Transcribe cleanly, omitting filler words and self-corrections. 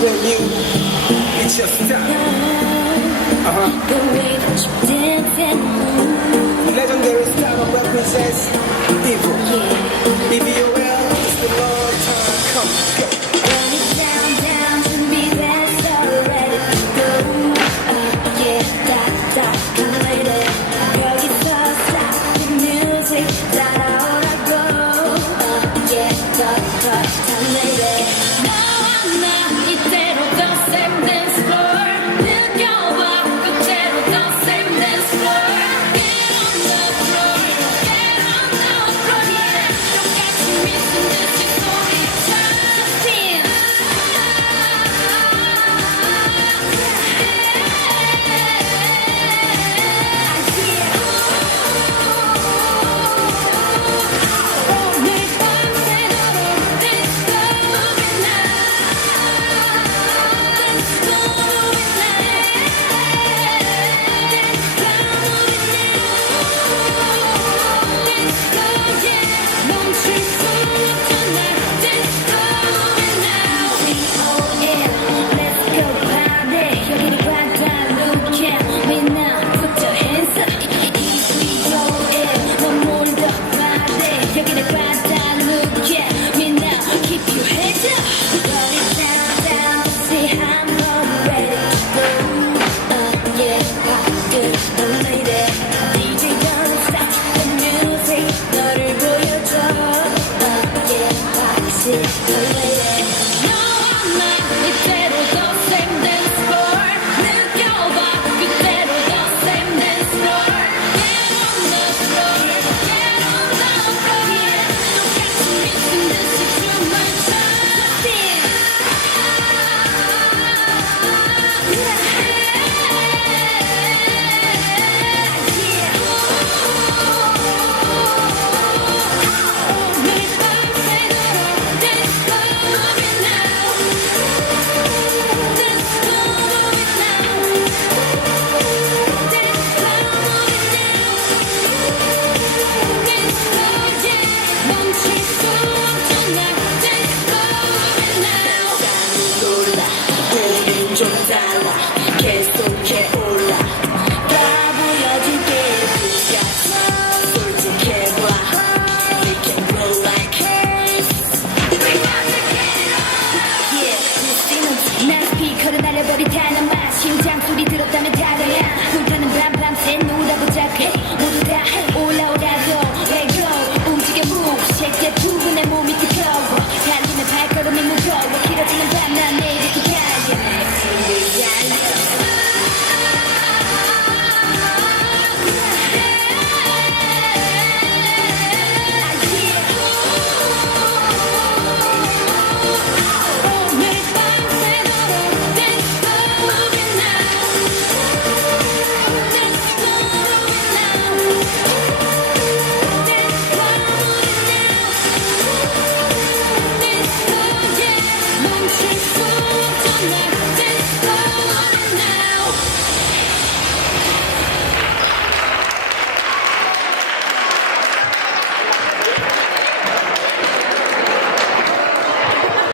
when you it's your style. The way that you dance and move. Legendary style represents evil. Yeah. If you will, it's the long time. Come, go. Run it down, down to me, that's already to go. Yeah, come later. 여기서 stop the music, 따라오라고. Yeah, come later. 너와 나 이대로 the same dance floor. 느껴봐 그대로 the same dance floor. Get on the floor, get on the floor. Yeah, 똑같이 미친 듯이 소리쳐. Spin. 오늘 밤새도록 disco moving now. Disco moving now. Disco, yeah. 멈출 수 없잖아. Disco moving now. D.O.L. Let's go party. 여기를 받아 look at me now. Put your hands up. D.O.L. 넌 뭘 더 바래. 여기를 받아 look at me now. Keep your hands up. Run it down, down. See I'm ready to go. Yeah, good, don't need it. DJ gonna start the music. 너를 보여줘. Yeah, see, don't need it. 너와 나 이대로 the same dance floor. 느껴봐 그대로 the same dance floor. Get on the floor, get on the floor. Yeah, 똑같이 미친 듯이 춤을 춰. Spin. 오늘 밤새도록 disco moving now. Disco moving now. Disco moving now. Disco, yeah. 멈출 수 없잖아. Disco moving now. 놀라 우린 좀 달라 계속해 올라 다 보여줄게 불같아 솔직해봐 We can go like this Yeah, 난 스피커를 날려버리다는 맛 심장 소리 들었다면 다르야 불타는 밤새 놀아보자 해 모두 다 해.